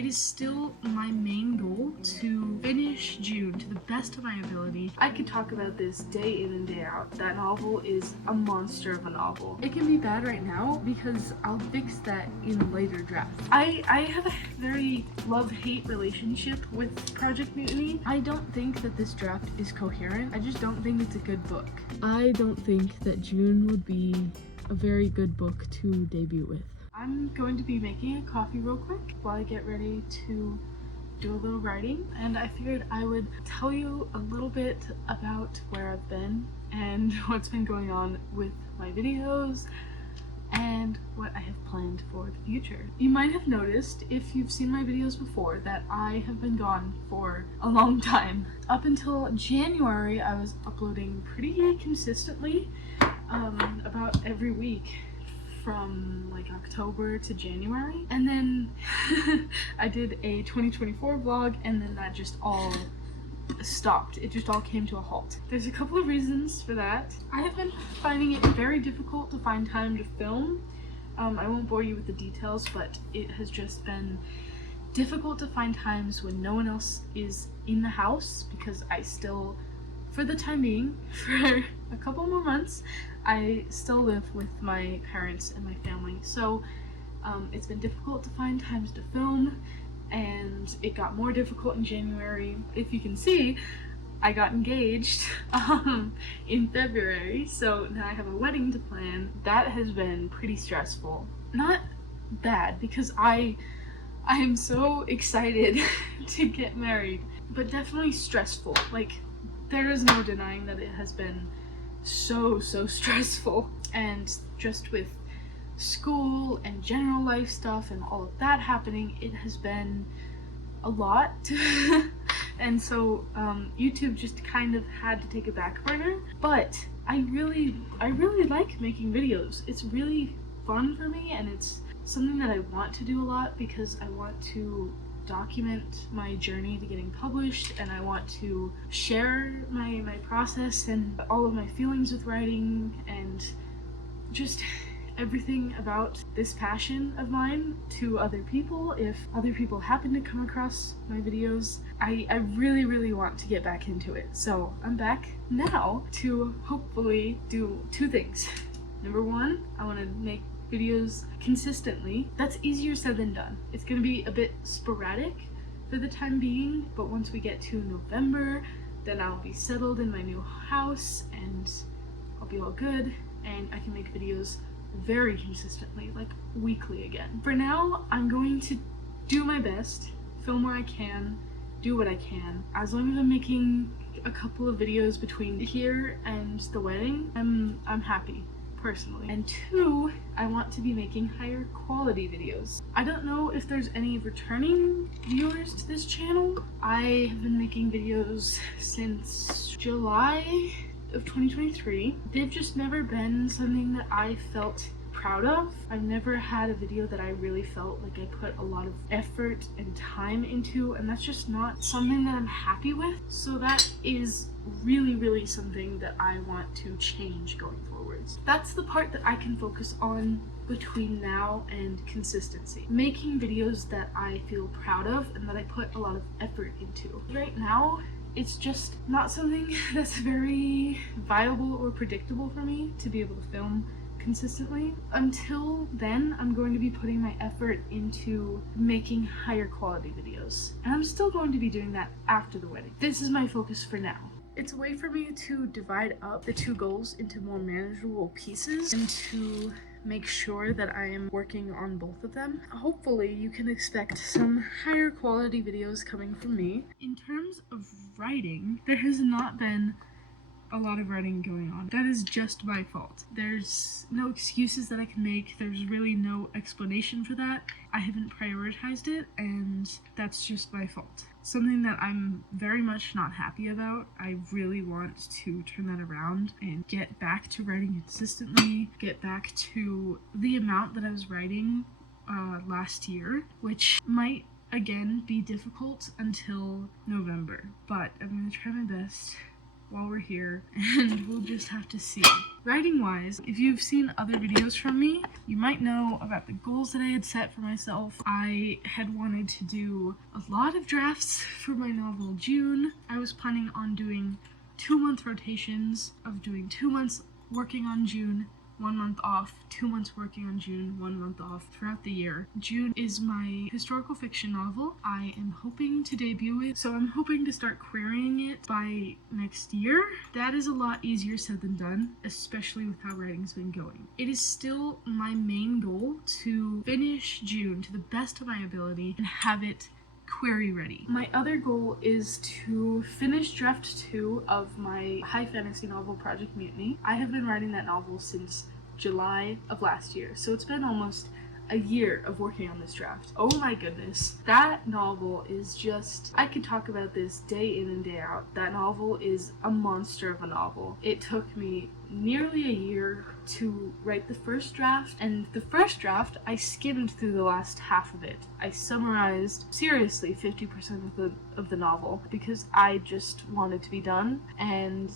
It is still my main goal to finish June to the best of my ability. I could talk about this day in and day out. That novel is a monster of a novel. It can be bad right now because I'll fix that in later drafts. I have a very love-hate relationship with Project Mutiny. I don't think that this draft is coherent. I just don't think it's a good book. I don't think that June would be a very good book to debut with. I'm going to be making a coffee real quick while I get ready to do a little writing, and I figured I would tell you a little bit about where I've been and what's been going on with my videos and what I have planned for the future. You might have noticed, if you've seen my videos before, that I have been gone for a long time. Up until January, I was uploading pretty consistently, about every week from like October to January, and then I did a 2024 vlog, and then that just all stopped. It just all came to a halt. There's a couple of reasons for that. I have been finding it very difficult to find time to film. I won't bore you with the details, but it has just been difficult to find times when no one else is in the house, because I still, for the time being, for a couple more months, I still live with my parents and my family. So it's been difficult to find times to film, and it got more difficult in January. If you can see, I got engaged in February, so now I have a wedding to plan. That has been pretty stressful. Not bad, because I am so excited to get married, but definitely stressful. Like, there is no denying that it has been so stressful, and just with school and general life stuff and all of that happening, it has been a lot. And so YouTube just kind of had to take a back burner, but I really like making videos. It's really fun for me, and it's something that I want to do a lot because I want to document my journey to getting published, and I want to share my process and all of my feelings with writing, and just everything about this passion of mine to other people. If other people happen to come across my videos, I really want to get back into it. So I'm back now to hopefully do two things. Number one, I want to make videos consistently. That's easier said than done. It's gonna be a bit sporadic for the time being, but once we get to November, then I'll be settled in my new house and I'll be all good, and I can make videos very consistently, like weekly again. For now, I'm going to do my best, film where I can, do what I can. As long as I'm making a couple of videos between here and the wedding, I'm happy, personally. And two, I want to be making higher quality videos. I don't know if there's any returning viewers to this channel. I have been making videos since July of 2023. They've just never been something that I felt proud of. I've never had a video that I really felt like I put a lot of effort and time into, and that's just not something that I'm happy with. So that is really something that I want to change going forwards. That's the part that I can focus on between now and consistency. Making videos that I feel proud of and that I put a lot of effort into. Right now, it's just not something that's very viable or predictable for me to be able to film consistently. Until then, I'm going to be putting my effort into making higher quality videos. And I'm still going to be doing that after the wedding. This is my focus for now. It's a way for me to divide up the two goals into more manageable pieces and to make sure that I am working on both of them. Hopefully you can expect some higher quality videos coming from me. In terms of writing, there has not been a lot of writing going on. That is just my fault. There's no excuses that I can make. There's really no explanation for that. I haven't prioritized it, and that's just my fault. Something that I'm very much not happy about. I really want to turn that around and get back to writing consistently, get back to the amount that I was writing last year, which might again be difficult until November, but I'm gonna try my best while we're here, and we'll just have to see. Writing wise, if you've seen other videos from me, you might know about the goals that I had set for myself. I had wanted to do a lot of drafts for my novel June. I was planning on doing 2-month rotations of doing 2 months working on June, 1 month off, 2 months working on June, 1 month off throughout the year. June is my historical fiction novel. I am hoping to debut it, so I'm hoping to start querying it by next year. That is a lot easier said than done, especially with how writing's been going. It is still my main goal to finish June to the best of my ability and have it query ready. My other goal is to finish draft 2 of my high fantasy novel Project Mutiny. I have been writing that novel since July of last year, so it's been almost a year of working on this draft. Oh my goodness. That novel is just, I could talk about this day in and day out. That novel is a monster of a novel. It took me nearly a year to write the first draft, and the first draft I skimmed through the last half of it. I summarized seriously 50% of the novel because I just wanted to be done, and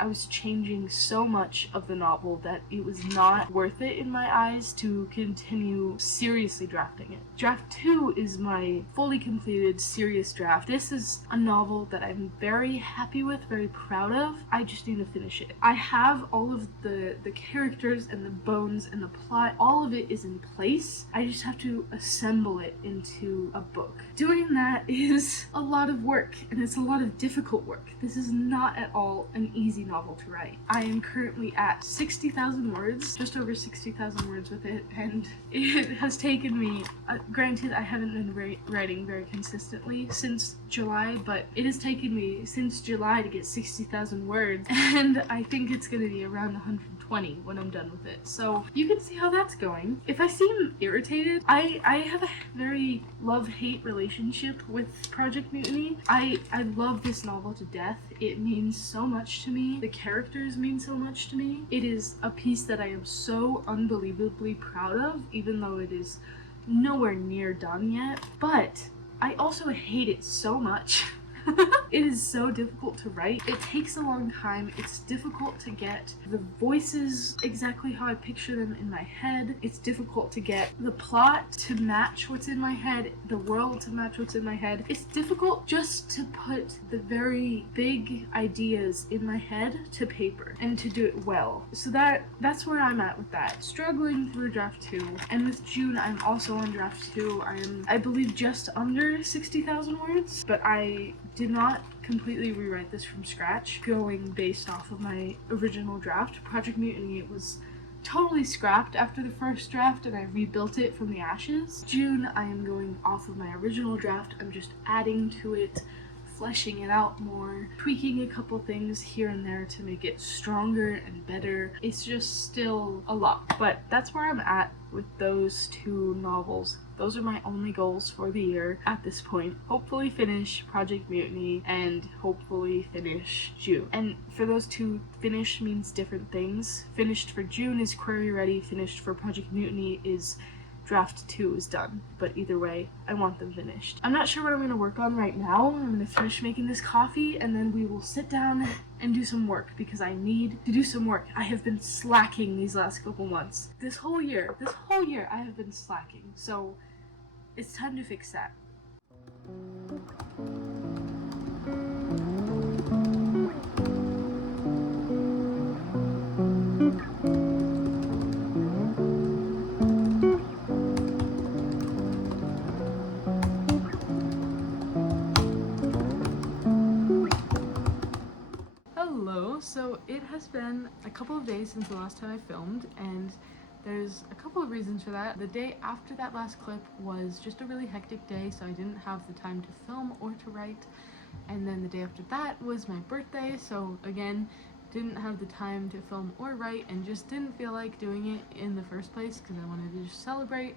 I was changing so much of the novel that it was not worth it in my eyes to continue seriously drafting it. Draft 2 is my fully completed serious draft. This is a novel that I'm very happy with, very proud of. I just need to finish it. I have all of the characters and the bones and the plot. All of it is in place. I just have to assemble it into a book. Doing that is a lot of work, and it's a lot of difficult work. This is not at all an easy novel to write. I am currently at 60,000 words, just over 60,000 words with it, and it has taken me, granted I haven't been writing very consistently since July, but it has taken me since July to get 60,000 words, and I think it's going to be around 120 when I'm done with it. So you can see how that's going. If I seem irritated, I have a very love-hate relationship with Project Mutiny. I love this novel to death. It means so much to me. The characters mean so much to me. It is a piece that I am so unbelievably proud of, even though it is nowhere near done yet. But I also hate it so much. It is so difficult to write. It takes a long time. It's difficult to get the voices exactly how I picture them in my head. It's difficult to get the plot to match what's in my head, the world to match what's in my head. It's difficult just to put the very big ideas in my head to paper and to do it well. So that's where I'm at with that. Struggling through draft 2. And with June, I'm also on draft 2. I believe just under 60,000 words, but I did not completely rewrite this from scratch, going based off of my original draft. Project Mutiny was totally scrapped after the first draft, and I rebuilt it from the ashes. June, I am going off of my original draft. I'm just adding to it, fleshing it out more, tweaking a couple things here and there to make it stronger and better. It's just still a lot, but that's where I'm at with those 2 novels. Those are my only goals for the year at this point. Hopefully finish Project Mutiny and hopefully finish June. And for those 2, finish means different things. Finished for June is query ready. Finished for Project Mutiny is draft 2 is done. But either way, I want them finished. I'm not sure what I'm going to work on right now. I'm going to finish making this coffee and then we will sit down and do some work because I need to do some work. I have been slacking these last couple months. This whole year I have been slacking. So it's time to fix that. Hello, so it has been a couple of days since the last time I filmed, and there's a couple of reasons for that. The day after that last clip was just a really hectic day, so I didn't have the time to film or to write. And then the day after that was my birthday, so again, didn't have the time to film or write and just didn't feel like doing it in the first place because I wanted to just celebrate.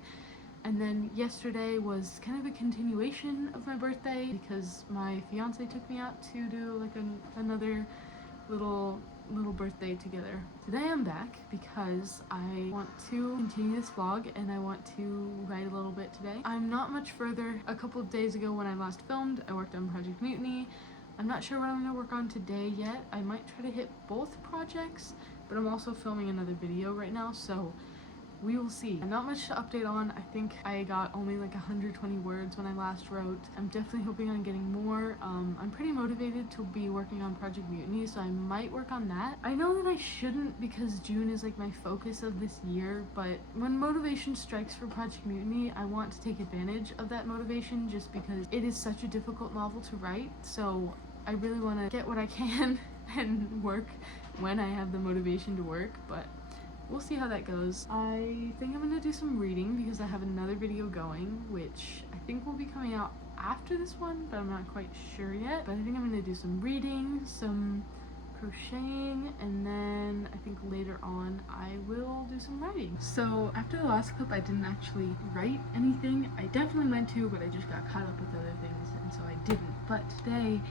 And then yesterday was kind of a continuation of my birthday because my fiance took me out to do like another little birthday together. Today I'm back because I want to continue this vlog and I want to write a little bit today. I'm not much further. A couple of days ago when I last filmed, I worked on Project Mutiny. I'm not sure what I'm gonna work on today yet. I might try to hit both projects, but I'm also filming another video right now, so we will see. Not much to update on. I think I got only like 120 words when I last wrote. I'm definitely hoping on getting more. I'm pretty motivated to be working on Project Mutiny, so I might work on that. I know that I shouldn't because June is like my focus of this year, but when motivation strikes for Project Mutiny, I want to take advantage of that motivation just because it is such a difficult novel to write, so I really want to get what I can and work when I have the motivation to work, but we'll see how that goes. I think I'm gonna do some reading because I have another video going, which I think will be coming out after this one, but I'm not quite sure yet. But I think I'm gonna do some reading, some crocheting, and then I think later on I will do some writing. So after the last clip I didn't actually write anything. I definitely meant to, but I just got caught up with other things, and so I didn't. But today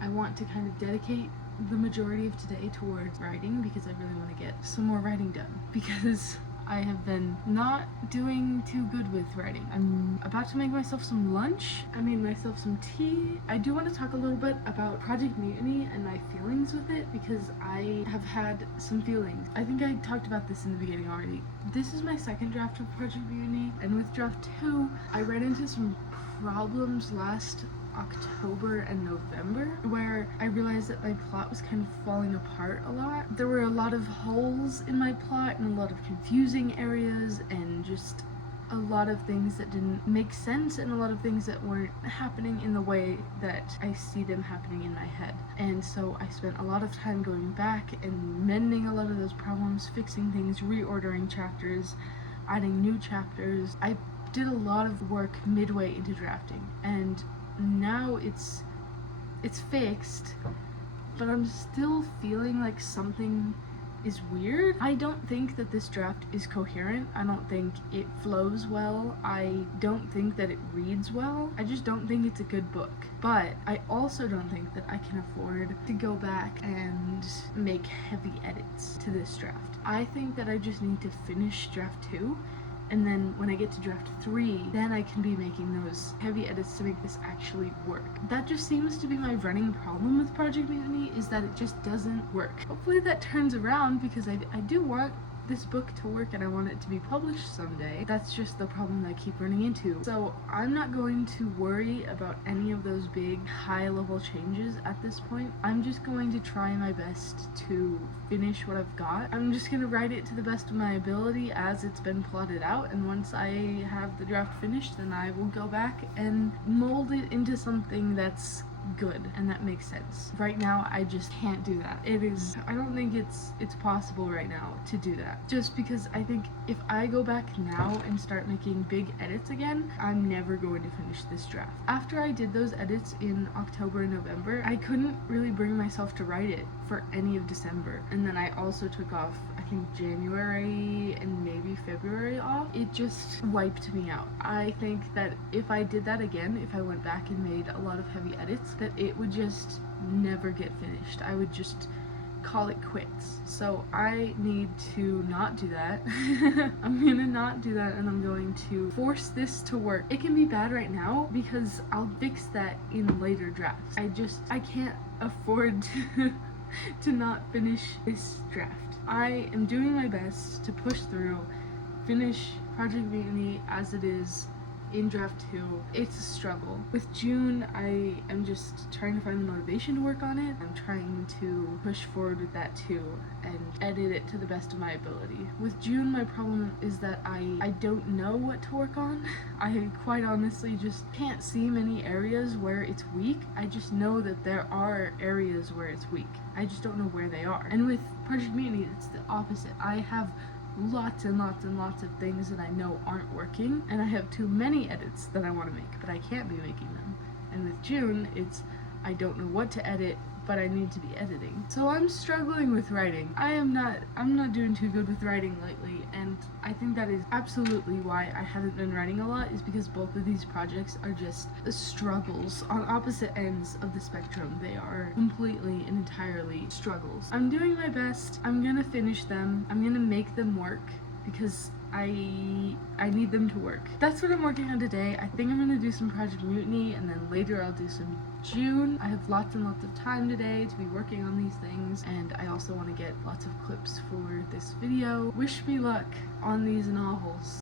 I want to kind of dedicate the majority of today towards writing because I really want to get some more writing done because I have been not doing too good with writing. I'm about to make myself some lunch. I made myself some tea. I do want to talk a little bit about Project Mutiny and my feelings with it because I have had some feelings. I think I talked about this in the beginning already. This is my second draft of Project Mutiny, and with draft 2 I ran into some problems last October and November where I realized that my plot was kind of falling apart a lot. There were a lot of holes in my plot and a lot of confusing areas and just a lot of things that didn't make sense and a lot of things that weren't happening in the way that I see them happening in my head. And so I spent a lot of time going back and mending a lot of those problems, fixing things, reordering chapters, adding new chapters. I did a lot of work midway into drafting, and now it's fixed, but I'm still feeling like something is weird. I don't think that this draft is coherent. I don't think it flows well. I don't think that it reads well. I just don't think it's a good book. But I also don't think that I can afford to go back and make heavy edits to this draft. I think that I just need to finish draft 2, and then when I get to draft 3, then I can be making those heavy edits to make this actually work. That just seems to be my running problem with Project Mutiny, is that it just doesn't work. Hopefully that turns around because I do want this book to work and I want it to be published someday. That's just the problem that I keep running into. So I'm not going to worry about any of those big high-level changes at this point. I'm just going to try my best to finish what I've got. I'm just gonna write it to the best of my ability as it's been plotted out, and once I have the draft finished, then I will go back and mold it into something that's good and that makes sense. Right now I just can't do that. I don't think it's possible right now to do that, just because I think if I go back now and start making big edits again, I'm never going to finish this draft. After I did those edits in October and November, I couldn't really bring myself to write it for any of December, and then I also took off I think January and maybe February off. It just wiped me out. I think that if I did that again, if I went back and made a lot of heavy edits, that it would just never get finished. I would just call it quits. So I need to not do that. I'm gonna not do that, and I'm going to force this to work. It can be bad right now because I'll fix that in later drafts. I can't afford to not finish this draft. I am doing my best to push through, finish Project Mutiny as it is in draft 2. It's a struggle. With June, I am just trying to find the motivation to work on it. I'm trying to push forward with that too and edit it to the best of my ability. With June, my problem is that I don't know what to work on. I quite honestly just can't see many areas where it's weak. I just know that there are areas where it's weak. I just don't know where they are. And with Project Mutiny, it's the opposite. I have lots and lots and lots of things that I know aren't working, and I have too many edits that I want to make, but I can't be making them. And with June, it's I don't know what to edit, but I need to be editing. So I'm struggling with writing. I'm not doing too good with writing lately, and I think that is absolutely why I haven't been writing a lot, is because both of these projects are just struggles on opposite ends of the spectrum. They are completely and entirely struggles. I'm doing my best. I'm gonna finish them. I'm gonna make them work, because I need them to work. That's what I'm working on today. I think I'm gonna do some Project Mutiny, and then later I'll do some June. I have lots and lots of time today to be working on these things, and I also want to get lots of clips for this video. Wish me luck on these novels.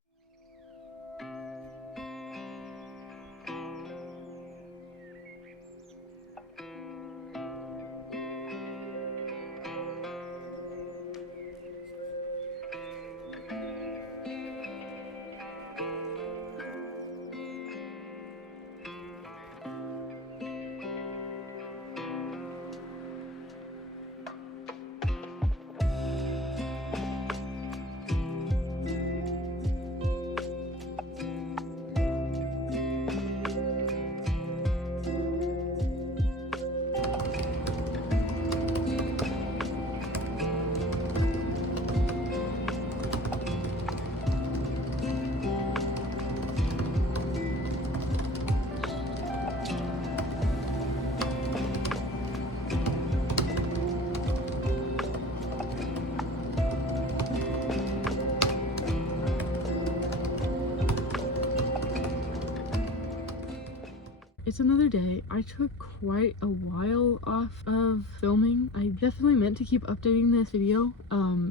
It's another day. I took quite a while off of filming. I definitely meant to keep updating this video,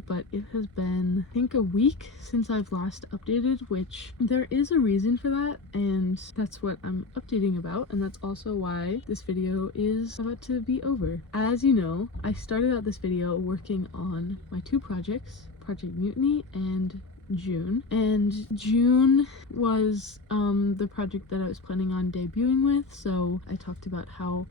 but it has been, I think, a week since I've last updated, which there is a reason for that, and that's what I'm updating about, and that's also why this video is about to be over. As you know, I started out this video working on my two projects, Project Mutiny and June, and June was the project that I was planning on debuting with, so I talked about how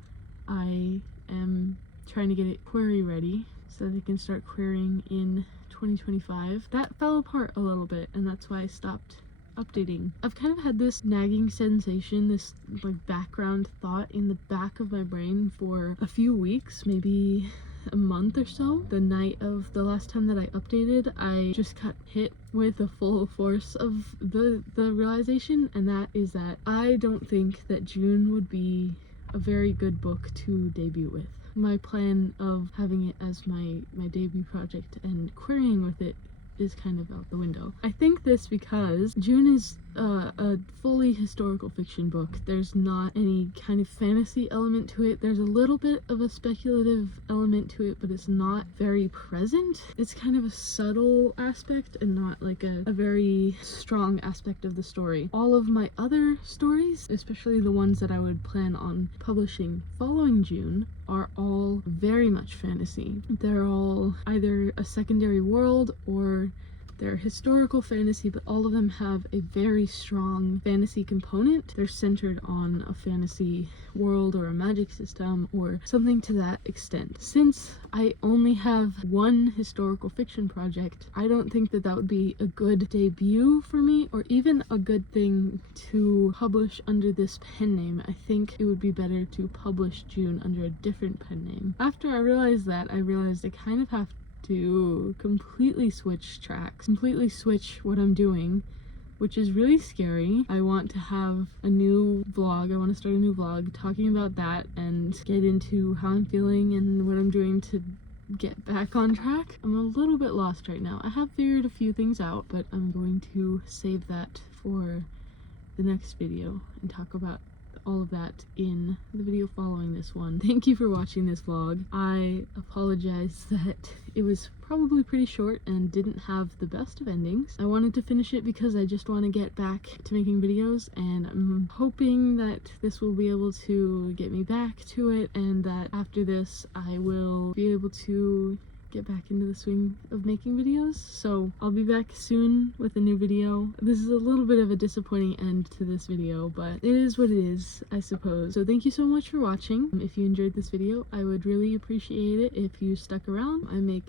I am trying to get it query ready so that I can start querying in 2025. That fell apart a little bit, and that's why I stopped updating. I've kind of had this nagging sensation, this like background thought in the back of my brain for a few weeks, maybe a month or so. The night of the last time that I updated, I just got hit with the full force of the realization, and that is that I don't think that June would be a very good book to debut with. My plan of having it as my debut project and querying with it is kind of out the window. I think this because June is a fully historical fiction book. There's not any kind of fantasy element to it. There's a little bit of a speculative element to it, but it's not very present. It's kind of a subtle aspect and not like a very strong aspect of the story. All of my other stories, especially the ones that I would plan on publishing following June, are all very much fantasy. They're all either a secondary world or they're historical fantasy, but all of them have a very strong fantasy component. They're centered on a fantasy world or a magic system or something to that extent. Since I only have one historical fiction project, I don't think that that would be a good debut for me, or even a good thing to publish under this pen name. I think it would be better to publish June under a different pen name. After I realized that, I realized I kind of have to completely switch tracks, completely switch what I'm doing, which is really scary. I want to have a new vlog. I want to start a new vlog talking about that and get into how I'm feeling and what I'm doing to get back on track. I'm a little bit lost right now. I have figured a few things out, but I'm going to save that for the next video and talk about all of that in the video following this one. Thank you for watching this vlog. I apologize that it was probably pretty short and didn't have the best of endings. I wanted to finish it because I just want to get back to making videos, and I'm hoping that this will be able to get me back to it, and that after this I will be able to get back into the swing of making videos. So I'll be back soon with a new video. This is a little bit of a disappointing end to this video, but it is what it is, I suppose. So thank you so much for watching. If you enjoyed this video, I would really appreciate it if you stuck around. I make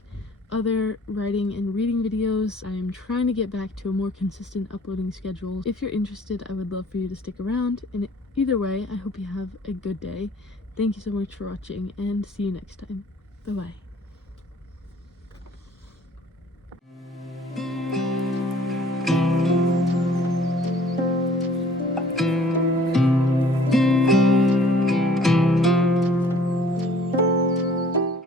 other writing and reading videos. I am trying to get back to a more consistent uploading schedule. If you're interested, I would love for you to stick around. And either way, I hope you have a good day. Thank you so much for watching, and see you next time. Bye-bye.